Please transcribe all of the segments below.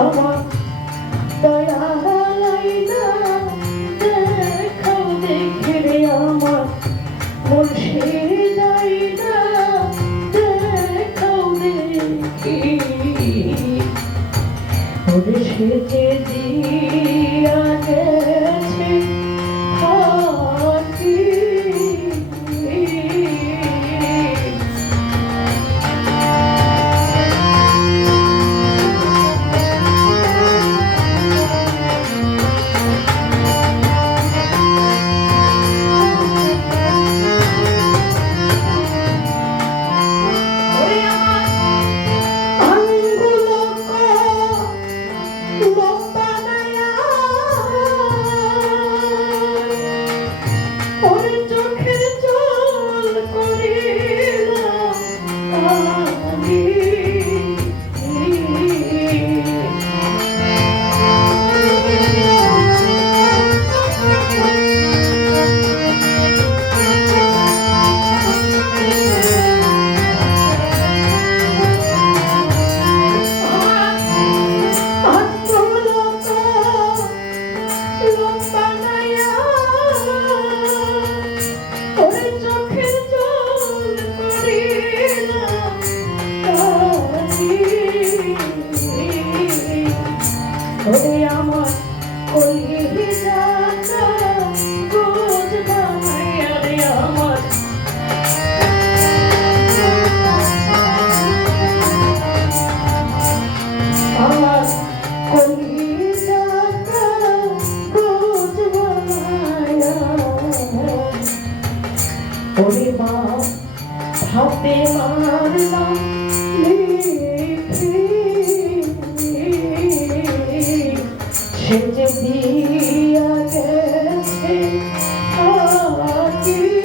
আমার দয়ালাই না দেখাও দেখে রে আমার মুর্শিদাই না দেখাও দেখি ওরে সে যে দিয়া গেছে ফাঁকি আমার কলিজাটা গোজ বানাইয়া রে আমার কলিজাটা গোজ বানাইয়া ওরে বাপ ভাবে মারলাম সে যে দিয়া গেছে ফাঁকি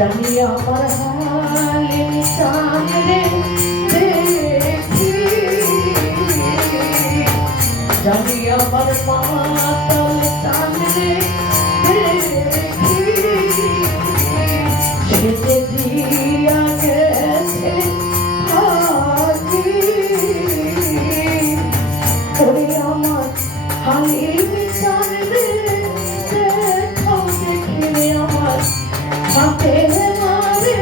জানি আমার হালে চাঁদরে দেখি জানি আমার মাতাল চাঁদরে দেখি সেজে দিয়া গেছে ফাঁকি ওরে আমার হালিম চাঁদরে দেখাও দেখিলে আমার হাতে মারে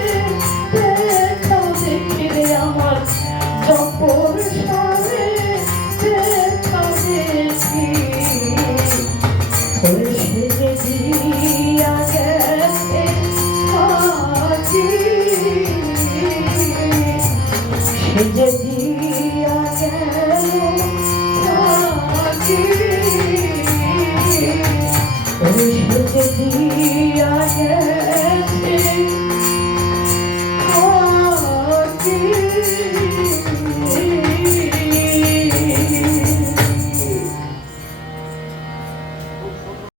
দেখাও দেখিলে আমার জপর সারে দেখাও দেখি ওরে সেজে দিয়া গেছে ফাঁকি সেজে দিয়া গেল ফাঁকি ওরে সেজে দিয়া গেছে ফাঁকি